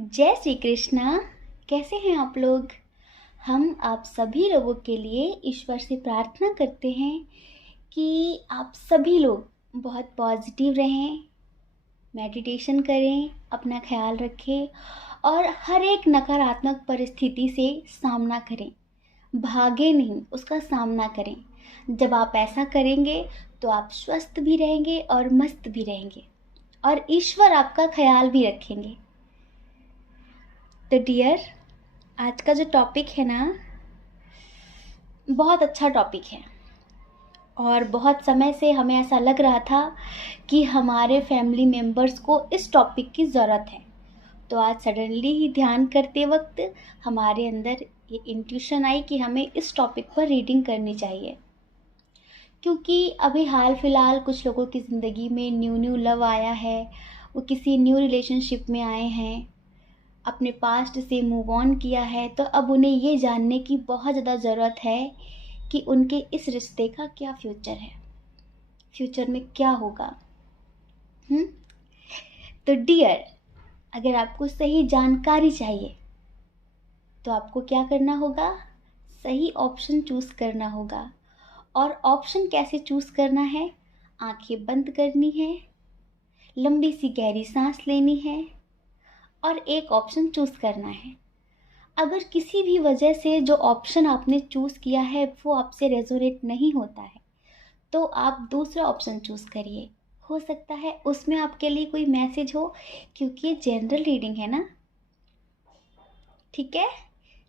जय श्री कृष्णा। कैसे हैं आप लोग। हम आप सभी लोगों के लिए ईश्वर से प्रार्थना करते हैं कि आप सभी लोग बहुत पॉजिटिव रहें, मेडिटेशन करें, अपना ख्याल रखें और हर एक नकारात्मक परिस्थिति से सामना करें। भागे नहीं, उसका सामना करें। जब आप ऐसा करेंगे तो आप स्वस्थ भी रहेंगे और मस्त भी रहेंगे और ईश्वर आपका ख्याल भी रखेंगे। तो डियर, आज का जो टॉपिक है ना, बहुत अच्छा टॉपिक है और बहुत समय से हमें ऐसा लग रहा था कि हमारे फैमिली मेम्बर्स को इस टॉपिक की ज़रूरत है। तो आज सडनली ही ध्यान करते वक्त हमारे अंदर ये इंट्यूशन आई कि हमें इस टॉपिक पर रीडिंग करनी चाहिए, क्योंकि अभी हाल फिलहाल कुछ लोगों की ज़िंदगी में न्यू लव आया है, वो किसी न्यू रिलेशनशिप में आए हैं, अपने पास्ट से मूव ऑन किया है। तो अब उन्हें ये जानने की बहुत ज़्यादा ज़रूरत है कि उनके इस रिश्ते का क्या फ्यूचर है, फ्यूचर में क्या होगा। तो डियर, अगर आपको सही जानकारी चाहिए तो आपको क्या करना होगा, सही ऑप्शन चूज़ करना होगा। और ऑप्शन कैसे चूज़ करना है, आंखें बंद करनी है, लंबी सी गहरी सांस लेनी है और एक ऑप्शन चूज़ करना है। अगर किसी भी वजह से जो ऑप्शन आपने चूज़ किया है वो आपसे रेजोनेट नहीं होता है तो आप दूसरा ऑप्शन चूज़ करिए। हो सकता है उसमें आपके लिए कोई मैसेज हो, क्योंकि ये जनरल रीडिंग है ना। ठीक है।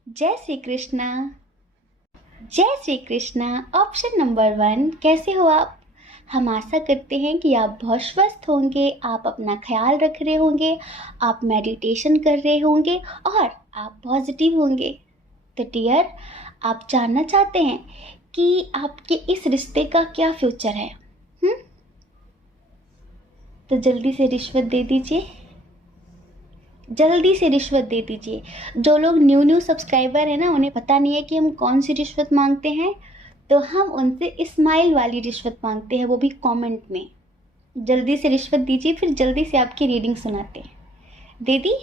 जय श्री कृष्णा। जय श्री कृष्णा। ऑप्शन नंबर 1, कैसे हो आप। हम आशा करते हैं कि आप बहुत स्वस्थ होंगे, आप अपना ख्याल रख रहे होंगे, आप मेडिटेशन कर रहे होंगे और आप पॉजिटिव होंगे। तो डियर, आप जानना चाहते हैं कि आपके इस रिश्ते का क्या फ्यूचर है। तो जल्दी से रिश्वत दे दीजिए, जल्दी से रिश्वत दे दीजिए। जो लोग न्यू सब्सक्राइबर हैं ना, उन्हें पता नहीं है कि हम कौन सी रिश्वत मांगते हैं, तो हम उनसे स्माइल वाली रिश्वत मांगते हैं, वो भी कमेंट में। जल्दी से रिश्वत दीजिए, फिर जल्दी से आपकी रीडिंग सुनाते हैं। दे दी।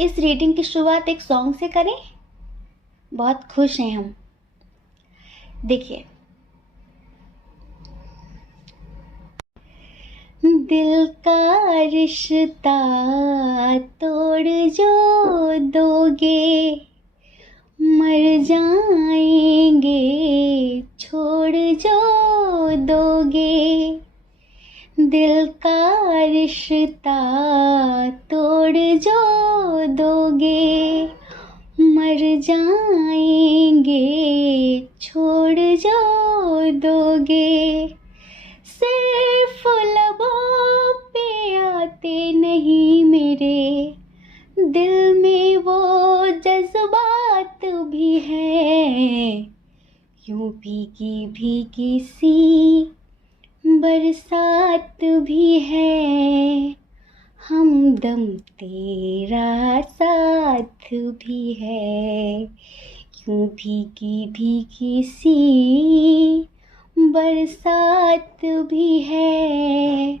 इस रीडिंग की शुरुआत एक सॉन्ग से करें, बहुत खुश हैं हम। देखिए, दिल का रिश्ता तोड़ जो दोगे, मर जाएंगे छोड़ जो दोगे। दिल का रिश्ता तोड़ जो दोगे, मर जाएंगे छोड़ जो दोगे। सिर्फ लबों पे आते नहीं मेरे, दिल में वो जज्बात भी है। यूं भीगी भीगी सी बरसात भी है, हमदम तेरा साथ भी है। यूं भीगी भीगी सी बरसात भी है,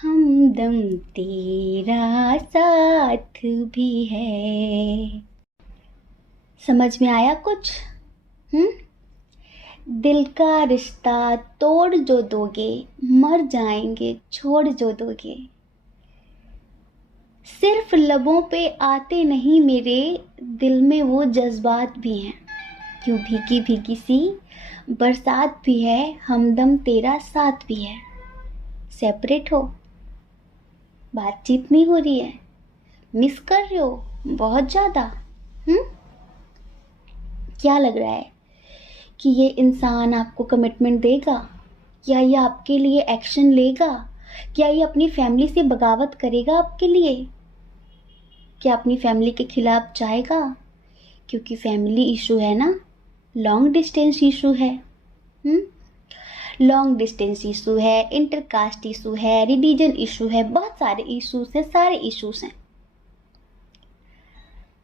हमदम तेरा साथ भी है। समझ में आया कुछ? दिल का रिश्ता तोड़ जो दोगे, मर जाएंगे छोड़ जो दोगे। सिर्फ लबों पे आते नहीं मेरे, दिल में वो जज्बात भी हैं। क्यों भीगी भीगी सी बरसात भी है, हमदम तेरा साथ भी है। सेपरेट हो, बातचीत नहीं हो रही है, मिस कर रहे हो बहुत ज़्यादा। क्या लग रहा है कि ये इंसान आपको कमिटमेंट देगा? क्या ये आपके लिए एक्शन लेगा? क्या ये अपनी फैमिली से बगावत करेगा आपके लिए? क्या अपनी फैमिली के खिलाफ जाएगा? क्योंकि फैमिली इशू है ना, लॉन्ग डिस्टेंस इशू है। लॉन्ग डिस्टेंस इशू है, इंटरकास्ट इशू है, रिलीजन इशू है, बहुत सारे इशूज हैं, सारे इशूज हैं।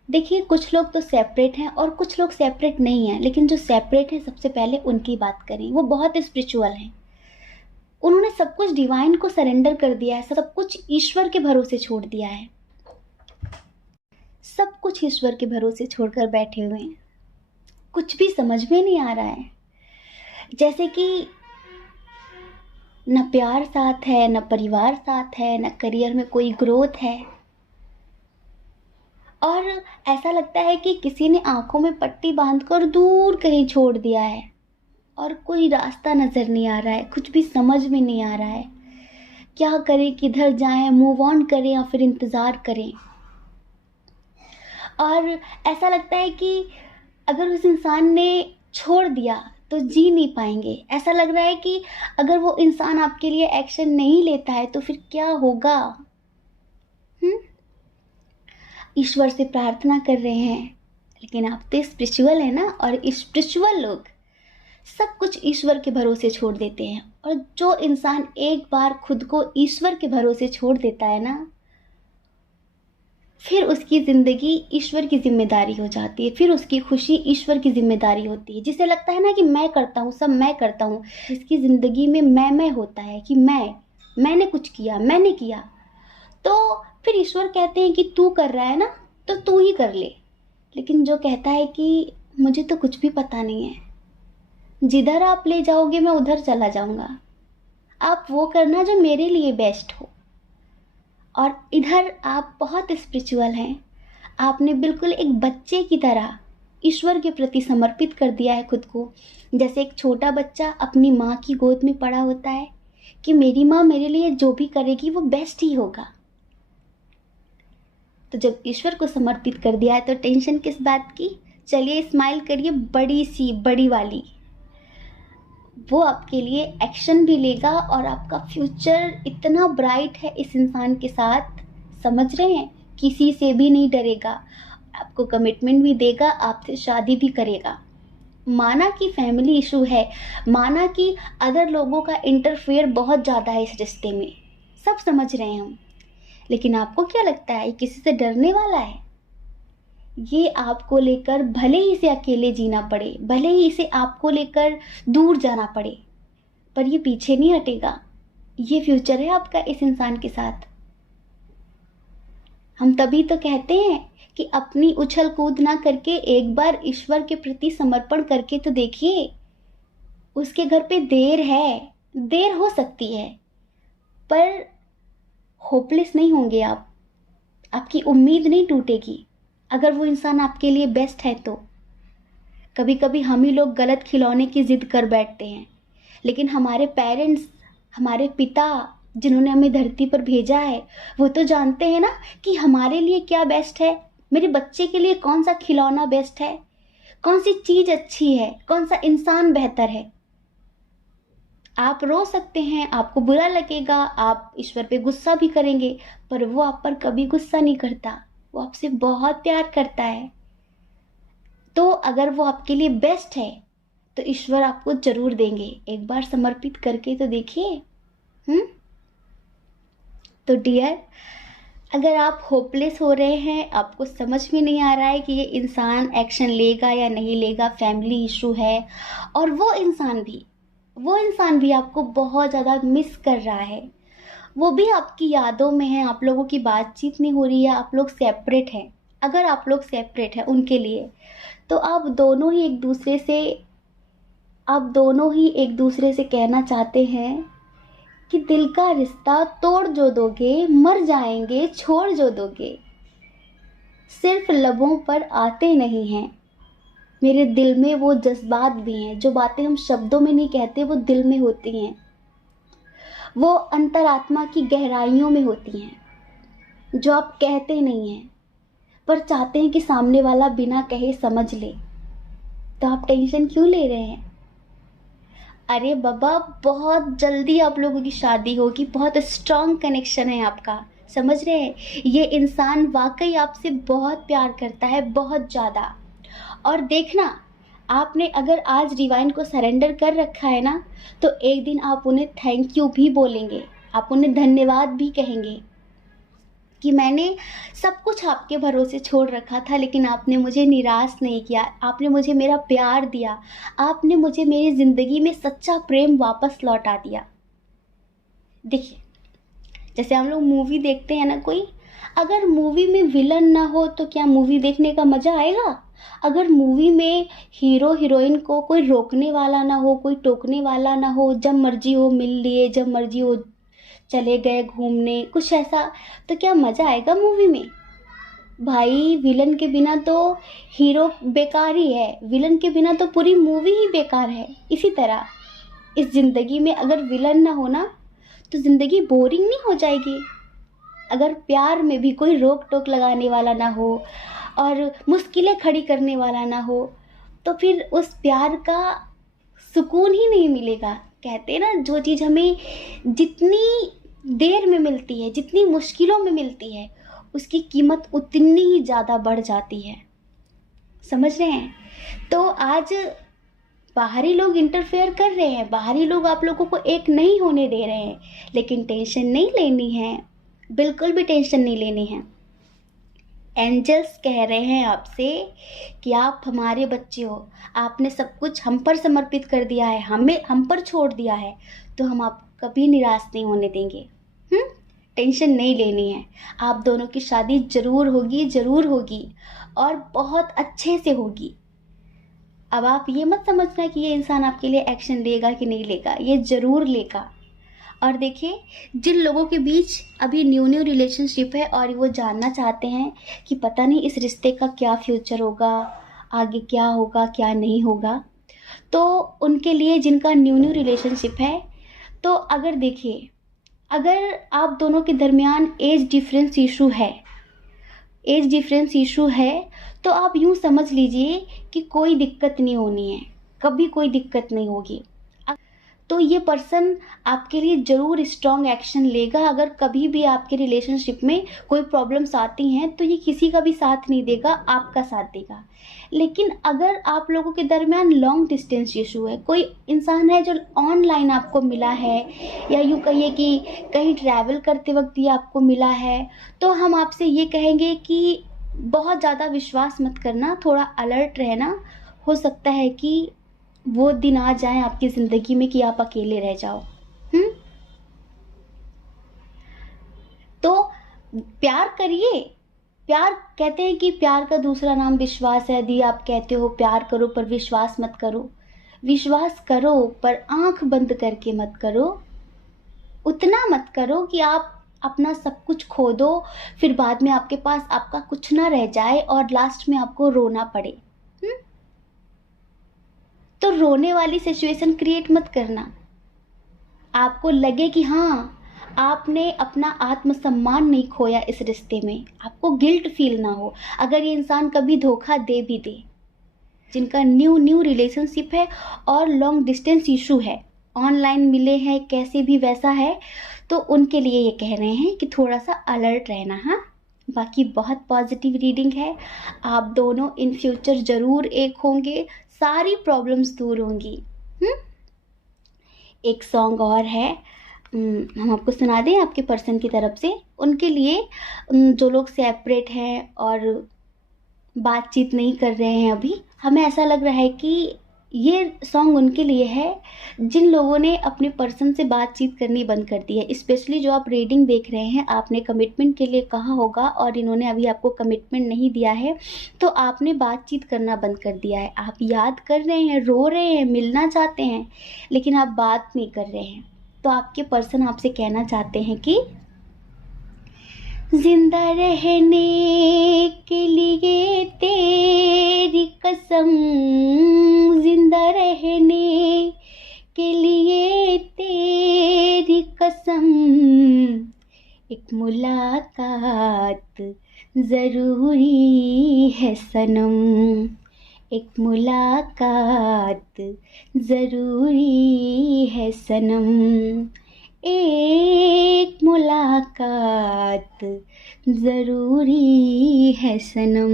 देखिए, कुछ लोग तो सेपरेट हैं और कुछ लोग सेपरेट नहीं हैं, लेकिन जो सेपरेट हैं सबसे पहले उनकी बात करें। वो बहुत स्पिरिचुअल हैं, उन्होंने सब कुछ डिवाइन को सरेंडर कर दिया है, सब कुछ ईश्वर के भरोसे छोड़ दिया है, सब कुछ ईश्वर के भरोसे छोड़कर बैठे हुए हैं। कुछ भी समझ में नहीं आ रहा है, जैसे कि न प्यार साथ है, न परिवार साथ है, न करियर में कोई ग्रोथ है, और ऐसा लगता है कि किसी ने आंखों में पट्टी बांधकर दूर कहीं छोड़ दिया है और कोई रास्ता नज़र नहीं आ रहा है, कुछ भी समझ में नहीं आ रहा है, क्या करें, किधर जाएं, मूव ऑन करें या फिर इंतज़ार करें। और ऐसा लगता है कि अगर उस इंसान ने छोड़ दिया तो जी नहीं पाएंगे। ऐसा लग रहा है कि अगर वो इंसान आपके लिए एक्शन नहीं लेता है तो फिर क्या होगा। ईश्वर से प्रार्थना कर रहे हैं, लेकिन आप तो स्पिरिचुअल है ना, और स्पिरिचुअल लोग सब कुछ ईश्वर के भरोसे छोड़ देते हैं। और जो इंसान एक बार खुद को ईश्वर के भरोसे छोड़ देता है ना, फिर उसकी ज़िंदगी ईश्वर की जिम्मेदारी हो जाती है, फिर उसकी खुशी ईश्वर की जिम्मेदारी होती है। जिसे लगता है ना कि मैं करता हूँ, सब मैं करता हूँ, जिसकी ज़िंदगी में मैं होता है कि मैंने कुछ किया, मैंने किया, तो फिर ईश्वर कहते हैं कि तू कर रहा है ना तो तू ही कर ले। लेकिन जो कहता है कि मुझे तो कुछ भी पता नहीं है, जिधर आप ले जाओगे मैं उधर चला जाऊँगा, आप वो करना जो मेरे लिए बेस्ट हो। और इधर आप बहुत स्पिरिचुअल हैं, आपने बिल्कुल एक बच्चे की तरह ईश्वर के प्रति समर्पित कर दिया है खुद को, जैसे एक छोटा बच्चा अपनी माँ की गोद में पड़ा होता है कि मेरी माँ मेरे लिए जो भी करेगी वो बेस्ट ही होगा। तो जब ईश्वर को समर्पित कर दिया है तो टेंशन किस बात की। चलिए स्माइल करिए, बड़ी सी बड़ी वाली, वो आपके लिए एक्शन भी लेगा और आपका फ्यूचर इतना ब्राइट है इस इंसान के साथ, समझ रहे हैं, किसी से भी नहीं डरेगा, आपको कमिटमेंट भी देगा, आपसे शादी भी करेगा। माना कि फैमिली इशू है, माना कि अदर लोगों का इंटरफेयर बहुत ज़्यादा है इस रिश्ते में, सब समझ रहे हैं हम, लेकिन आपको क्या लगता है किसी से डरने वाला है? ये आपको लेकर भले ही इसे अकेले जीना पड़े, भले ही इसे आपको लेकर दूर जाना पड़े, पर ये पीछे नहीं हटेगा। ये फ्यूचर है आपका इस इंसान के साथ। हम तभी तो कहते हैं कि अपनी उछल कूद ना करके एक बार ईश्वर के प्रति समर्पण करके तो देखिए। उसके घर पे देर है, देर हो सकती है, पर होपलेस नहीं होंगे आप, आपकी उम्मीद नहीं टूटेगी अगर वो इंसान आपके लिए बेस्ट है तो। कभी कभी हम ही लोग गलत खिलौने की जिद कर बैठते हैं, लेकिन हमारे पेरेंट्स, हमारे पिता जिन्होंने हमें धरती पर भेजा है, वो तो जानते हैं ना कि हमारे लिए क्या बेस्ट है, मेरे बच्चे के लिए कौन सा खिलौना बेस्ट है, कौन सी चीज़ अच्छी है, कौन सा इंसान बेहतर है। आप रो सकते हैं, आपको बुरा लगेगा, आप ईश्वर पे गुस्सा भी करेंगे, पर वो आप पर कभी गुस्सा नहीं करता, वो आपसे बहुत प्यार करता है। तो अगर वो आपके लिए बेस्ट है तो ईश्वर आपको जरूर देंगे, एक बार समर्पित करके तो देखिए। तो डियर, अगर आप होपलेस हो रहे हैं, आपको समझ में नहीं आ रहा है कि ये इंसान एक्शन लेगा या नहीं लेगा, फैमिली इशू है, और वो इंसान भी आपको बहुत ज़्यादा मिस कर रहा है, वो भी आपकी यादों में है, आप लोगों की बातचीत नहीं हो रही है, आप लोग सेपरेट हैं। अगर आप लोग सेपरेट हैं उनके लिए, तो आप दोनों ही एक दूसरे से कहना चाहते हैं कि दिल का रिश्ता तोड़ जो दोगे, मर जाएंगे छोड़ जो दोगे, सिर्फ लबों पर आते नहीं हैं, मेरे दिल में वो जज्बात भी हैं, जो बातें हम शब्दों में नहीं कहते वो दिल में होती हैं, वो अंतरात्मा की गहराइयों में होती हैं, जो आप कहते नहीं हैं पर चाहते हैं कि सामने वाला बिना कहे समझ ले। तो आप टेंशन क्यों ले रहे हैं? अरे बाबा, बहुत जल्दी आप लोगों की शादी होगी, बहुत स्ट्रांग कनेक्शन है आपका, समझ रहे हैं। ये इंसान वाकई आपसे बहुत प्यार करता है, बहुत ज़्यादा। और देखना, आपने अगर आज डिवाइन को सरेंडर कर रखा है ना, तो एक दिन आप उन्हें थैंक यू भी बोलेंगे, आप उन्हें धन्यवाद भी कहेंगे कि मैंने सब कुछ आपके भरोसे छोड़ रखा था, लेकिन आपने मुझे निराश नहीं किया, आपने मुझे मेरा प्यार दिया, आपने मुझे मेरी ज़िंदगी में सच्चा प्रेम वापस लौटा दिया। देखिए, जैसे हम लोग मूवी देखते हैं ना, कोई अगर मूवी में विलन ना हो तो क्या मूवी देखने का मजा आएगा? अगर मूवी में हीरो हीरोइन को कोई रोकने वाला ना हो, कोई टोकने वाला ना हो, जब मर्जी हो मिल लिए, जब मर्जी हो चले गए घूमने, कुछ ऐसा, तो क्या मजा आएगा मूवी में? भाई विलन के बिना तो हीरो बेकार ही है, विलन के बिना तो पूरी मूवी ही बेकार है। इसी तरह इस जिंदगी में अगर विलन ना हो ना, तो जिंदगी बोरिंग नहीं हो जाएगी? अगर प्यार में भी कोई रोक टोक लगाने वाला ना हो और मुश्किलें खड़ी करने वाला ना हो, तो फिर उस प्यार का सुकून ही नहीं मिलेगा। कहते हैं ना, जो चीज़ हमें जितनी देर में मिलती है, जितनी मुश्किलों में मिलती है, उसकी कीमत उतनी ही ज़्यादा बढ़ जाती है। समझ रहे हैं? तो आज बाहरी लोग इंटरफेयर कर रहे हैं, बाहरी लोग आप लोगों को एक नहीं होने दे रहे हैं, लेकिन टेंशन नहीं लेनी है, बिल्कुल भी टेंशन नहीं लेनी है। एंजल्स कह रहे हैं आपसे कि आप हमारे बच्चे हो, आपने सब कुछ हम पर समर्पित कर दिया है, हम पर छोड़ दिया है, तो हम आपको कभी निराश नहीं होने देंगे। टेंशन नहीं लेनी है। आप दोनों की शादी जरूर होगी, जरूर होगी, और बहुत अच्छे से होगी। अब आप ये मत समझना कि ये इंसान आपके लिए एक्शन लेगा कि नहीं लेगा, ये जरूर लेगा। और देखिए, जिन लोगों के बीच अभी न्यू रिलेशनशिप है और वो जानना चाहते हैं कि पता नहीं इस रिश्ते का क्या फ्यूचर होगा, आगे क्या होगा क्या नहीं होगा, तो उनके लिए, जिनका न्यू रिलेशनशिप है, तो अगर देखिए, अगर आप दोनों के दरमियान एज डिफरेंस इशू है, तो आप यूँ समझ लीजिए कि कोई दिक्कत नहीं होनी है, कभी कोई दिक्कत नहीं होगी। तो ये पर्सन आपके लिए ज़रूर स्ट्रॉन्ग एक्शन लेगा। अगर कभी भी आपके रिलेशनशिप में कोई प्रॉब्लम्स आती हैं, तो ये किसी का भी साथ नहीं देगा, आपका साथ देगा। लेकिन अगर आप लोगों के दरमियान लॉन्ग डिस्टेंस इशू है, कोई इंसान है जो ऑनलाइन आपको मिला है, या यूँ कहिए कि कहीं ट्रैवल करते वक्त ये आपको मिला है, तो हम आपसे ये कहेंगे कि बहुत ज़्यादा विश्वास मत करना, थोड़ा अलर्ट रहना। हो सकता है कि वो दिन आ जाए आपकी ज़िंदगी में कि आप अकेले रह जाओ। तो प्यार करिए। प्यार, कहते हैं कि प्यार का दूसरा नाम विश्वास है। यदि आप कहते हो प्यार करो पर विश्वास मत करो, विश्वास करो पर आंख बंद करके मत करो। उतना मत करो कि आप अपना सब कुछ खो दो, फिर बाद में आपके पास आपका कुछ ना रह जाए और लास्ट में आपको रोना पड़े। तो रोने वाली सिचुएशन क्रिएट मत करना। आपको लगे कि हाँ, आपने अपना आत्मसम्मान नहीं खोया इस रिश्ते में, आपको गिल्ट फील ना हो अगर ये इंसान कभी धोखा दे भी दे। जिनका न्यू रिलेशनशिप है और लॉन्ग डिस्टेंस इशू है, ऑनलाइन मिले हैं, कैसे भी वैसा है, तो उनके लिए ये कह रहे हैं कि थोड़ा सा अलर्ट रहना। हाँ, बाकी बहुत पॉजिटिव रीडिंग है। आप दोनों इन फ्यूचर ज़रूर एक होंगे, सारी प्रॉब्लम्स दूर होंगी। एक सॉन्ग और है, हम आपको सुना दें आपके पर्सन की तरफ से, उनके लिए, जो लोग सेपरेट हैं और बातचीत नहीं कर रहे हैं अभी। हमें ऐसा लग रहा है कि ये सॉन्ग उनके लिए है जिन लोगों ने अपने पर्सन से बातचीत करनी बंद कर दी है। स्पेशली जो आप रीडिंग देख रहे हैं, आपने कमिटमेंट के लिए कहा होगा और इन्होंने अभी आपको कमिटमेंट नहीं दिया है, तो आपने बातचीत करना बंद कर दिया है। आप याद कर रहे हैं, रो रहे हैं, मिलना चाहते हैं, लेकिन आप बात नहीं कर रहे हैं। तो आपके पर्सन आपसे कहना चाहते हैं कि जिंदा रहने के लिए तेरी कसम, जिंदा रहने के लिए तेरी कसम, एक मुलाकात ज़रूरी है सनम, एक मुलाकात ज़रूरी है सनम, एक मुलाकात ज़रूरी है सनम।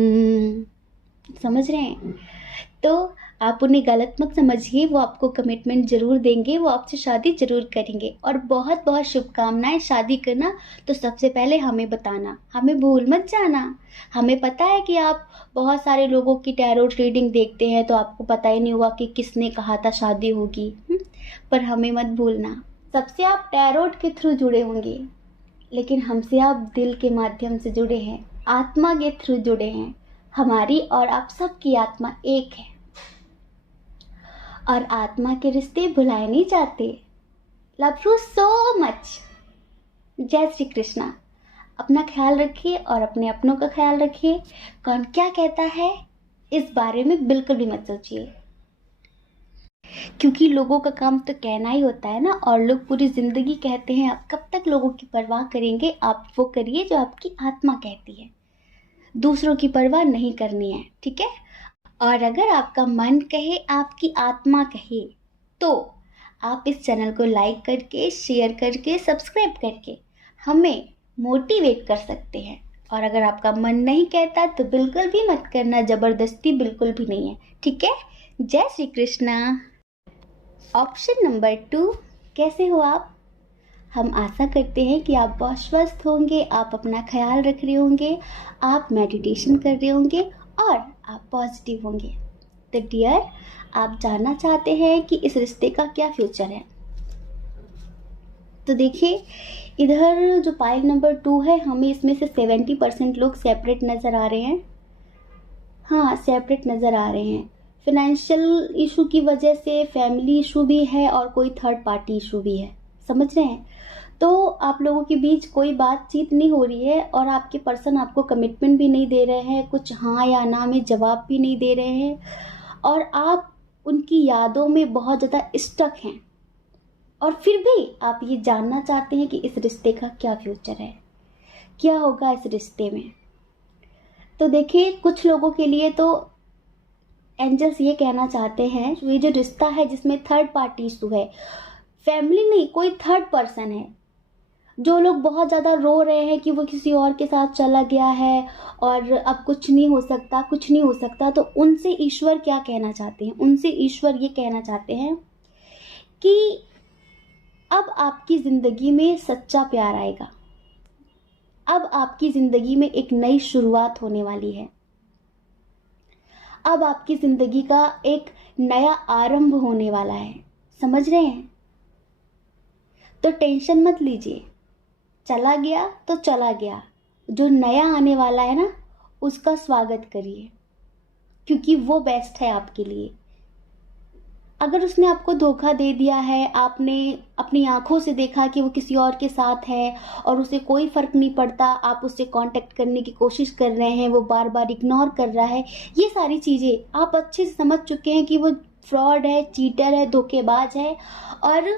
समझ रहे हैं? तो आप उन्हें गलत मत समझिए, वो आपको कमिटमेंट ज़रूर देंगे, वो आपसे शादी ज़रूर करेंगे। और बहुत बहुत शुभकामनाएं। शादी करना तो सबसे पहले हमें बताना, हमें भूल मत जाना। हमें पता है कि आप बहुत सारे लोगों की टैरोट रीडिंग देखते हैं, तो आपको पता ही नहीं हुआ कि किसने कहा था शादी होगी, पर हमें मत भूलना। सबसे आप टैरोट के थ्रू जुड़े होंगे, लेकिन हमसे आप दिल के माध्यम से जुड़े हैं, आत्मा के थ्रू जुड़े हैं। हमारी और आप सबकी आत्मा एक है और आत्मा के रिश्ते भुलाए नहीं जाते। Love you so much. जय श्री कृष्णा। अपना ख्याल रखिए और अपने अपनों का ख्याल रखिए। कौन क्या कहता है इस बारे में बिल्कुल भी मत सोचिए, क्योंकि लोगों का काम तो कहना ही होता है ना, और लोग पूरी जिंदगी कहते हैं। आप कब तक लोगों की परवाह करेंगे? आप वो करिए जो आपकी आत्मा कहती है, दूसरों की परवाह नहीं करनी है, ठीक है? और अगर आपका मन कहे, आपकी आत्मा कहे, तो आप इस चैनल को लाइक करके, शेयर करके, सब्सक्राइब करके हमें मोटिवेट कर सकते हैं। और अगर आपका मन नहीं कहता तो बिल्कुल भी मत करना, ज़बरदस्ती बिल्कुल भी नहीं है, ठीक है? जय श्री कृष्णा। ऑप्शन नंबर 2, कैसे हो आप? हम आशा करते हैं कि आप बहुत स्वस्थ होंगे, आप अपना ख्याल रख रहे होंगे, आप मेडिटेशन कर रहे होंगे और आप पॉजिटिव होंगे। तो डियर, आप जानना चाहते हैं कि इस रिश्ते का क्या फ्यूचर है? तो देखिए, इधर जो पाइल नंबर 2 है, हमें इसमें से 70% लोग सेपरेट नज़र आ रहे हैं। हाँ, सेपरेट नज़र आ रहे हैं। फिनेंशियल इशू की वजह से फैमिली इशू भी है और कोई थर्ड पार्टी इशू भी है, समझ रहे हैं? तो आप लोगों के बीच कोई बातचीत नहीं हो रही है और आपके पर्सन आपको कमिटमेंट भी नहीं दे रहे हैं, कुछ हाँ या ना में जवाब भी नहीं दे रहे हैं, और आप उनकी यादों में बहुत ज़्यादा स्टक हैं। और फिर भी आप ये जानना चाहते हैं कि इस रिश्ते का क्या फ्यूचर है, क्या होगा इस रिश्ते में। तो देखिए, कुछ लोगों के लिए तो एंजल्स ये कहना चाहते हैं, ये जो रिश्ता है जिसमें थर्ड पार्टी इशू है, फैमिली नहीं, कोई थर्ड पर्सन है। जो लोग बहुत ज़्यादा रो रहे हैं कि वो किसी और के साथ चला गया है और अब कुछ नहीं हो सकता, कुछ नहीं हो सकता, तो उनसे ईश्वर क्या कहना चाहते हैं? उनसे ईश्वर ये कहना चाहते हैं कि अब आपकी ज़िंदगी में सच्चा प्यार आएगा, अब आपकी ज़िंदगी में एक नई शुरुआत होने वाली है, अब आपकी ज़िंदगी का एक नया आरंभ होने वाला है, समझ रहे हैं? तो टेंशन मत लीजिए, चला गया तो चला गया, जो नया आने वाला है ना, उसका स्वागत करिए, क्योंकि वो बेस्ट है आपके लिए। अगर उसने आपको धोखा दे दिया है, आपने अपनी आंखों से देखा कि वो किसी और के साथ है और उसे कोई फ़र्क नहीं पड़ता, आप उससे कांटेक्ट करने की कोशिश कर रहे हैं, वो बार बार इग्नोर कर रहा है, ये सारी चीज़ें आप अच्छे से समझ चुके हैं कि वो फ्रॉड है, चीटर है, धोखेबाज है और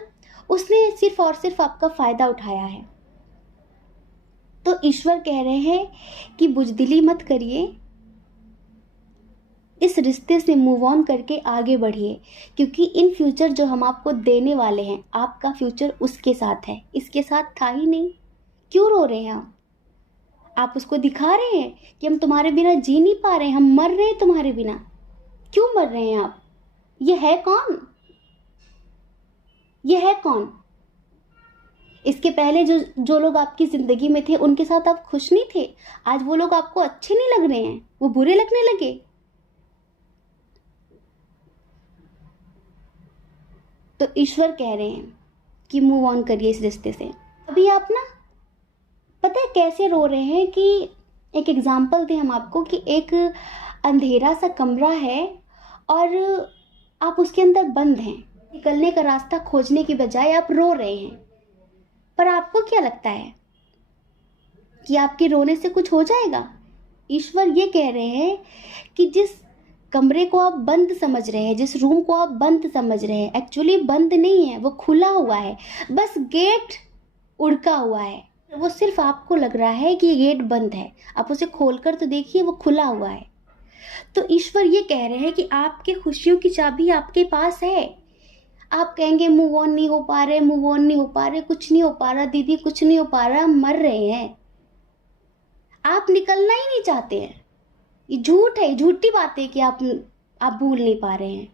उसने सिर्फ और सिर्फ आपका फ़ायदा उठाया है। तो ईश्वर कह रहे हैं कि बुजदिली मत करिए, इस रिश्ते से मूव ऑन करके आगे बढ़िए, क्योंकि इन फ्यूचर जो हम आपको देने वाले हैं, आपका फ्यूचर उसके साथ है, इसके साथ था ही नहीं। क्यों रो रहे हैं आप उसको दिखा रहे हैं कि हम तुम्हारे बिना जी नहीं पा रहे हैं, हम मर रहे हैं तुम्हारे बिना। क्यों मर रहे हैं आप? ये है कौन? ये है कौन? इसके पहले जो लोग आपकी ज़िंदगी में थे, उनके साथ आप खुश नहीं थे, आज वो लोग आपको अच्छे नहीं लग रहे हैं, वो बुरे लगने लगे। तो ईश्वर कह रहे हैं कि मूव ऑन करिए इस रिश्ते से। अभी आप ना, पता है कैसे रो रहे हैं? कि एक एग्जाम्पल दें हम आपको कि एक अंधेरा सा कमरा है और आप उसके अंदर बंद हैं, निकलने का रास्ता खोजने की बजाय आप रो रहे हैं। पर आपको क्या लगता है कि आपके रोने से कुछ हो जाएगा? ईश्वर ये कह रहे हैं कि जिस कमरे को आप बंद समझ रहे हैं, जिस रूम को आप बंद समझ रहे हैं, एक्चुअली बंद नहीं है, वो खुला हुआ है, बस गेट उड़का हुआ है। वो सिर्फ आपको लग रहा है कि ये गेट बंद है, आप उसे खोलकर तो देखिए, वो खुला हुआ है। तो ईश्वर ये कह रहे हैं कि आपके खुशियों की चाबी आपके पास है। आप कहेंगे मूव ऑन नहीं हो पा रहे, मूव ऑन नहीं हो पा रहे, कुछ नहीं हो पा रहा दीदी, कुछ नहीं हो पा रहा, हम मर रहे हैं। आप निकलना ही नहीं चाहते हैं, ये झूठ है, झूठी बात है कि आप भूल नहीं पा रहे हैं।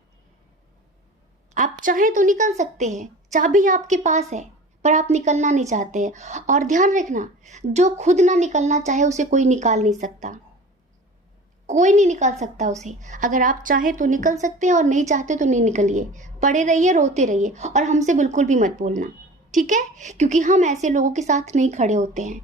आप चाहें तो निकल सकते हैं, चाबी आपके पास है, पर आप निकलना नहीं चाहते हैं। और ध्यान रखना, जो खुद ना निकलना चाहे उसे कोई निकाल नहीं सकता, कोई नहीं निकाल सकता उसे। अगर आप चाहे तो निकल सकते हैं और नहीं चाहते तो नहीं निकलिए, पड़े रहिए, रोते रहिए और हमसे बिल्कुल भी मत बोलना, ठीक है, क्योंकि हम ऐसे लोगों के साथ नहीं खड़े होते हैं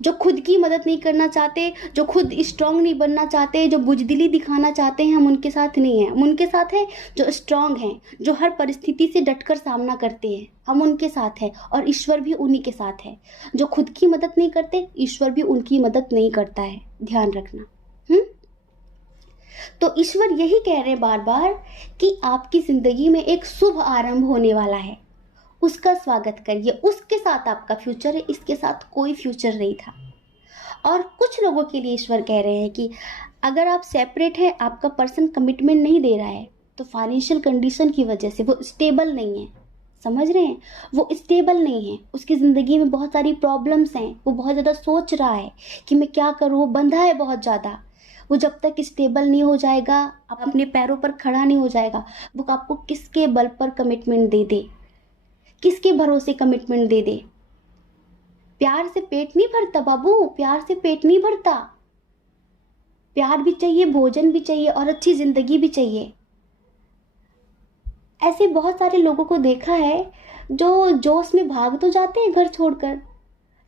जो खुद की मदद नहीं करना चाहते, जो खुद स्ट्रांग नहीं बनना चाहते, जो बुजदिली दिखाना चाहते हैं। हम उनके साथ नहीं हैं, हम उनके साथ हैं जो स्ट्रांग हैं, जो हर परिस्थिति से डटकर सामना करते हैं। हम उनके साथ हैं और ईश्वर भी उन्हीं के साथ है। जो खुद की मदद नहीं करते, ईश्वर भी उनकी मदद नहीं करता है, ध्यान रखना। तो ईश्वर यही कह रहे हैं बार बार कि आपकी जिंदगी में एक शुभ आरंभ होने वाला है, उसका स्वागत करिए। उसके साथ आपका फ्यूचर है, इसके साथ कोई फ्यूचर नहीं था। और कुछ लोगों के लिए ईश्वर कह रहे हैं कि अगर आप सेपरेट हैं, आपका पर्सन कमिटमेंट नहीं दे रहा है, तो फाइनेंशियल कंडीशन की वजह से वो स्टेबल नहीं है। समझ रहे हैं, वो स्टेबल नहीं है, उसकी ज़िंदगी में बहुत सारी प्रॉब्लम्स हैं, वो बहुत ज़्यादा सोच रहा है कि मैं क्या करूँ, वो बंधा है बहुत ज़्यादा। वो जब तक स्टेबल नहीं हो जाएगा, अपने पैरों पर खड़ा नहीं हो जाएगा, वो आपको किसके बल पर कमिटमेंट दे दे, किसके भरोसे कमिटमेंट दे दे। प्यार से पेट नहीं भरता बाबू, प्यार से पेट नहीं भरता। प्यार भी चाहिए, भोजन भी चाहिए और अच्छी जिंदगी भी चाहिए। ऐसे बहुत सारे लोगों को देखा है जो जोश में भाग तो जाते हैं घर छोड़कर,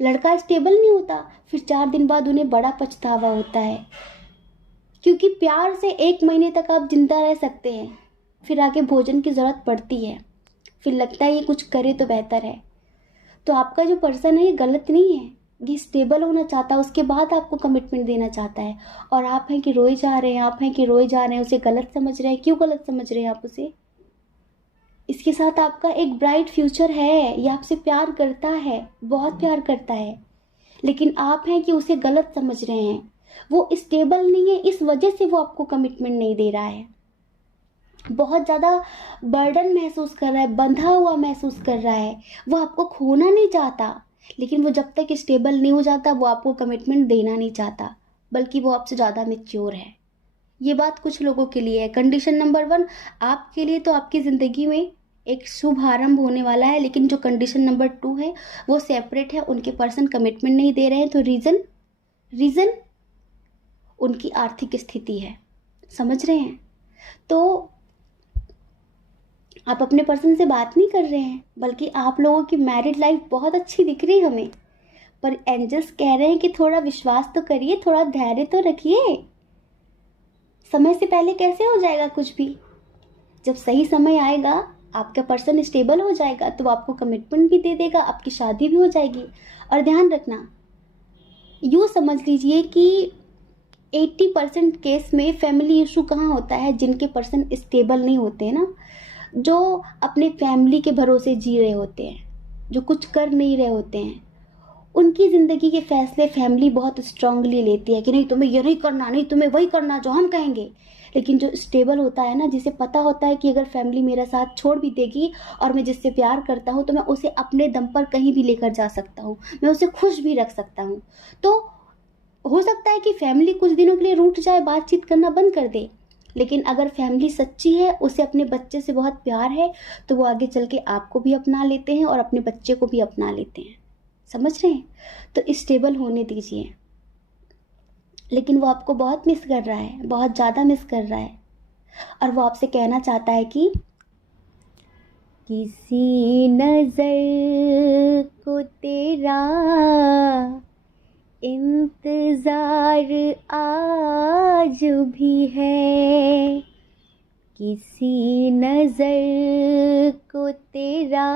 लड़का स्टेबल नहीं होता, फिर 4 दिन बाद उन्हें बड़ा पछतावा होता है। क्योंकि प्यार से 1 महीने तक आप जिंदा रह सकते हैं, फिर आगे भोजन की ज़रूरत पड़ती है, फिर लगता है ये कुछ करे तो बेहतर है। तो आपका जो पर्सन है ये गलत नहीं है, ये स्टेबल होना चाहता है, उसके बाद आपको कमिटमेंट देना चाहता है। और आप हैं कि रोए जा रहे हैं, आप हैं कि रोए जा रहे हैं, उसे गलत समझ रहे हैं। क्यों गलत समझ रहे हैं आप उसे? इसके साथ आपका एक ब्राइट फ्यूचर है, ये आपसे प्यार करता है, बहुत प्यार करता है, लेकिन आप हैं कि उसे गलत समझ रहे हैं। वो स्टेबल नहीं है, इस वजह से वो आपको कमिटमेंट नहीं दे रहा है। बहुत ज़्यादा बर्डन महसूस कर रहा है, बंधा हुआ महसूस कर रहा है। वो आपको खोना नहीं चाहता, लेकिन वो जब तक स्टेबल नहीं हो जाता वो आपको कमिटमेंट देना नहीं चाहता, बल्कि वो आपसे ज़्यादा मैच्योर है। ये बात कुछ लोगों के लिए है। कंडीशन नंबर 1 आपके लिए तो आपकी ज़िंदगी में एक शुभ आरंभ होने वाला है, लेकिन जो कंडीशन नंबर 2 है वो सेपरेट है, उनके पर्सन कमिटमेंट नहीं दे रहे हैं। तो रीज़न उनकी आर्थिक स्थिति है। समझ रहे हैं? तो आप अपने पर्सन से बात नहीं कर रहे हैं, बल्कि आप लोगों की मैरिड लाइफ बहुत अच्छी दिख रही है हमें, पर एंजल्स कह रहे हैं कि थोड़ा विश्वास तो करिए, थोड़ा धैर्य तो रखिए। समय से पहले कैसे हो जाएगा कुछ भी? जब सही समय आएगा, आपका पर्सन स्टेबल हो जाएगा, तो वो आपको कमिटमेंट भी दे देगा, आपकी शादी भी हो जाएगी। और ध्यान रखना, यूँ समझ लीजिए कि 80% केस में फैमिली इशू कहाँ होता है? जिनके पर्सन स्टेबल नहीं होते हैं ना, जो अपने फैमिली के भरोसे जी रहे होते हैं, जो कुछ कर नहीं रहे होते हैं, उनकी ज़िंदगी के फैसले फैमिली बहुत स्ट्रांगली लेती है कि नहीं तुम्हें ये नहीं करना, नहीं तुम्हें वही करना जो हम कहेंगे। लेकिन जो स्टेबल होता है ना, जिसे पता होता है कि अगर फैमिली मेरा साथ छोड़ भी देगी और मैं जिससे प्यार करता हूँ तो मैं उसे अपने दम पर कहीं भी लेकर जा सकता हूँ, मैं उसे खुश भी रख सकता हूँ। तो हो सकता है कि फैमिली कुछ दिनों के लिए रूठ जाए, बातचीत करना बंद कर दे, लेकिन अगर फैमिली सच्ची है, उसे अपने बच्चे से बहुत प्यार है, तो वो आगे चल के आपको भी अपना लेते हैं और अपने बच्चे को भी अपना लेते हैं। समझ रहे हैं? तो स्टेबल होने दीजिए। लेकिन वो आपको बहुत मिस कर रहा है, बहुत ज़्यादा मिस कर रहा है, और वो आपसे कहना चाहता है कि किसी नज़र को तेरा इंतज़ार आज भी है, किसी नज़र को तेरा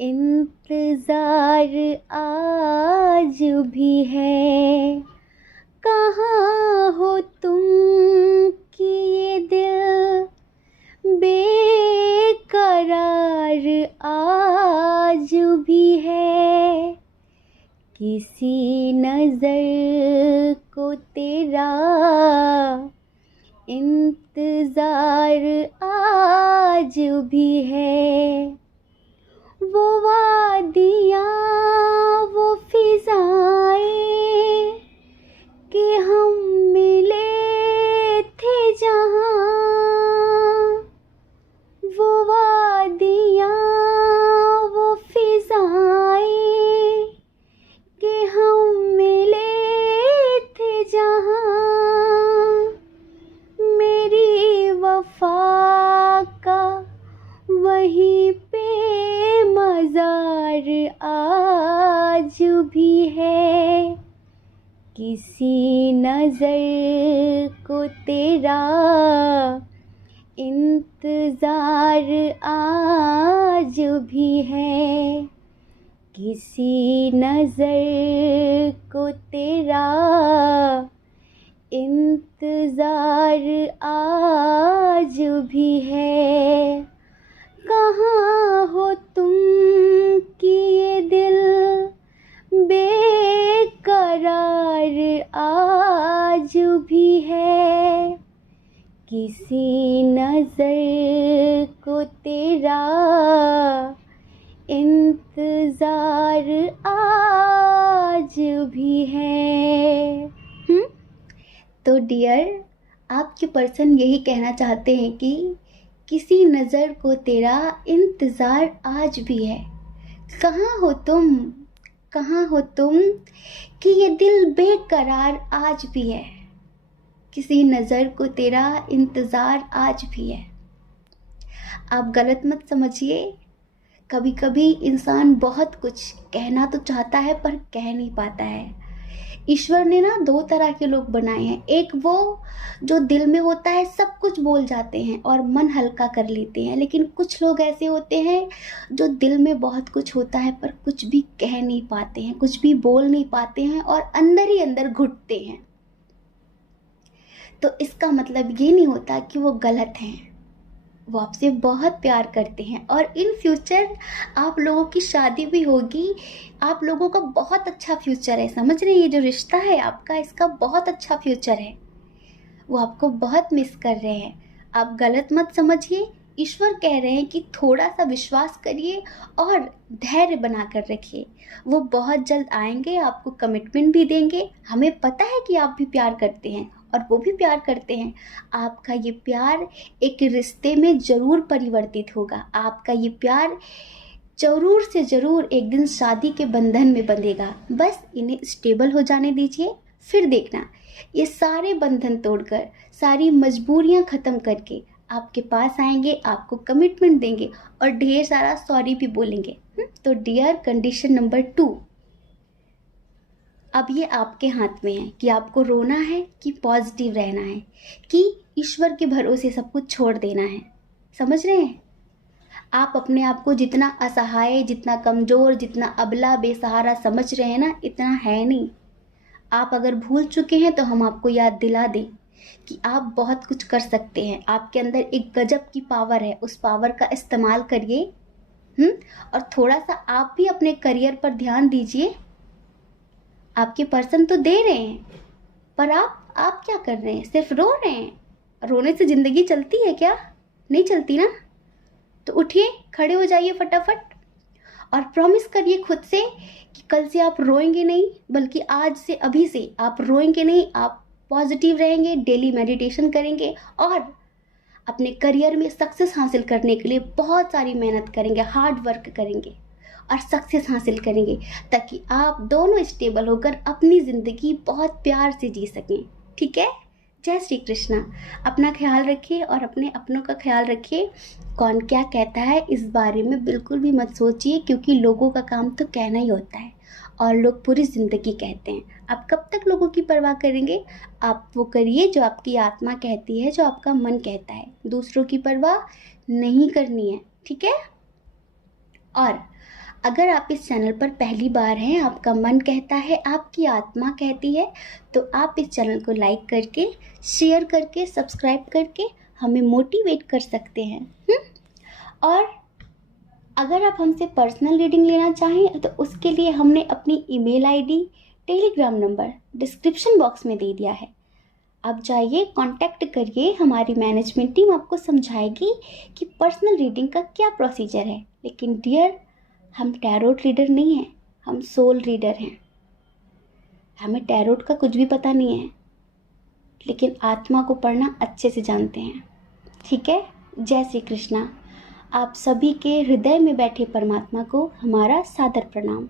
इंतज़ार आज भी है। कहाँ हो तुम कि ये दिल बेकरार आज भी है, किसी नज़र को तेरा इंतज़ार आज भी है। वो वादियाँ, वो फिज़ाएं कि हम मिले थे जहाँ, वो वादियाँ, वो फिज़ाएं कि हम मिले थे जहाँ, मेरी वफ़ा का वहीं पे है, किसी नजर को तेरा इंतजार आज भी है, किसी नजर को तेरा इंतजार आज भी है। कहाँ हो तुम कि ये दिल बेकरार आज भी है, किसी नजर को तेरा इंतजार आज भी है। तो डियर, आपके पर्सन यही कहना चाहते हैं कि किसी नज़र को तेरा इंतज़ार आज भी है। कहाँ हो तुम, कहाँ हो तुम कि ये दिल बेकरार आज भी है, किसी नज़र को तेरा इंतज़ार आज भी है। आप गलत मत समझिए, कभी कभी इंसान बहुत कुछ कहना तो चाहता है पर कह नहीं पाता है। ईश्वर ने ना दो तरह के लोग बनाए हैं, एक वो जो दिल में होता है सब कुछ बोल जाते हैं और मन हल्का कर लेते हैं, लेकिन कुछ लोग ऐसे होते हैं जो दिल में बहुत कुछ होता है पर कुछ भी कह नहीं पाते हैं, कुछ भी बोल नहीं पाते हैं और अंदर ही अंदर घुटते हैं। तो इसका मतलब ये नहीं होता कि वो गलत हैं, वो आपसे बहुत प्यार करते हैं और इन फ्यूचर आप लोगों की शादी भी होगी। आप लोगों का बहुत अच्छा फ्यूचर है, समझ रहे हैं? ये जो रिश्ता है आपका, इसका बहुत अच्छा फ्यूचर है। वो आपको बहुत मिस कर रहे हैं, आप गलत मत समझिए। ईश्वर कह रहे हैं कि थोड़ा सा विश्वास करिए और धैर्य बना कर रखिए। वो बहुत जल्द आएंगे, आपको कमिटमेंट भी देंगे। हमें पता है कि आप भी प्यार करते हैं और वो भी प्यार करते हैं। आपका ये प्यार एक रिश्ते में ज़रूर परिवर्तित होगा। आपका ये प्यार ज़रूर से ज़रूर एक दिन शादी के बंधन में बंधेगा। बस इन्हें स्टेबल हो जाने दीजिए, फिर देखना ये सारे बंधन तोड़कर, सारी मजबूरियां ख़त्म करके आपके पास आएंगे, आपको कमिटमेंट देंगे और ढेर सारा सॉरी भी बोलेंगे। तो डियर, कंडीशन नंबर 2, अब ये आपके हाथ में है कि आपको रोना है कि पॉजिटिव रहना है, कि ईश्वर के भरोसे सब कुछ छोड़ देना है। समझ रहे हैं? आप अपने आप को जितना असहाय, जितना कमज़ोर, जितना अबला बेसहारा समझ रहे हैं ना, इतना है नहीं। आप अगर भूल चुके हैं तो हम आपको याद दिला दें कि आप बहुत कुछ कर सकते हैं। आपके अंदर एक गजब की पावर है, उस पावर का इस्तेमाल करिए। और थोड़ा सा आप भी अपने करियर पर ध्यान दीजिए। आपके पर्सन तो दे रहे हैं पर आप क्या कर रहे हैं? सिर्फ रो रहे हैं। रोने से ज़िंदगी चलती है क्या? नहीं चलती ना। तो उठिए, खड़े हो जाइए फटाफट और प्रॉमिस करिए खुद से कि कल से आप रोएंगे नहीं, बल्कि आज से, अभी से आप रोएंगे नहीं। आप पॉजिटिव रहेंगे, डेली मेडिटेशन करेंगे और अपने करियर में सक्सेस हासिल करने के लिए बहुत सारी मेहनत करेंगे, हार्ड वर्क करेंगे और सक्सेस हासिल करेंगे, ताकि आप दोनों स्टेबल होकर अपनी ज़िंदगी बहुत प्यार से जी सकें। ठीक है? जय श्री कृष्णा। अपना ख्याल रखिए और अपने अपनों का ख्याल रखिए। कौन क्या कहता है इस बारे में बिल्कुल भी मत सोचिए, क्योंकि लोगों का काम तो कहना ही होता है और लोग पूरी ज़िंदगी कहते हैं। आप कब तक लोगों की परवाह करेंगे? आप वो करिए जो आपकी आत्मा कहती है, जो आपका मन कहता है। दूसरों की परवाह नहीं करनी है। ठीक है? और अगर आप इस चैनल पर पहली बार हैं, आपका मन कहता है, आपकी आत्मा कहती है, तो आप इस चैनल को लाइक करके, शेयर करके, सब्सक्राइब करके हमें मोटिवेट कर सकते हैं। और अगर आप हमसे पर्सनल रीडिंग लेना चाहें तो उसके लिए हमने अपनी email ID, Telegram number description box में दे दिया है। आप जाइए, कांटेक्ट करिए, हमारी मैनेजमेंट टीम आपको समझाएगी कि पर्सनल रीडिंग का क्या प्रोसीजर है। लेकिन डियर, हम टैरोट रीडर नहीं हैं, हम सोल रीडर हैं। हमें टैरोट का कुछ भी पता नहीं है, लेकिन आत्मा को पढ़ना अच्छे से जानते हैं। ठीक है? जय श्री कृष्णा। आप सभी के हृदय में बैठे परमात्मा को हमारा सादर प्रणाम।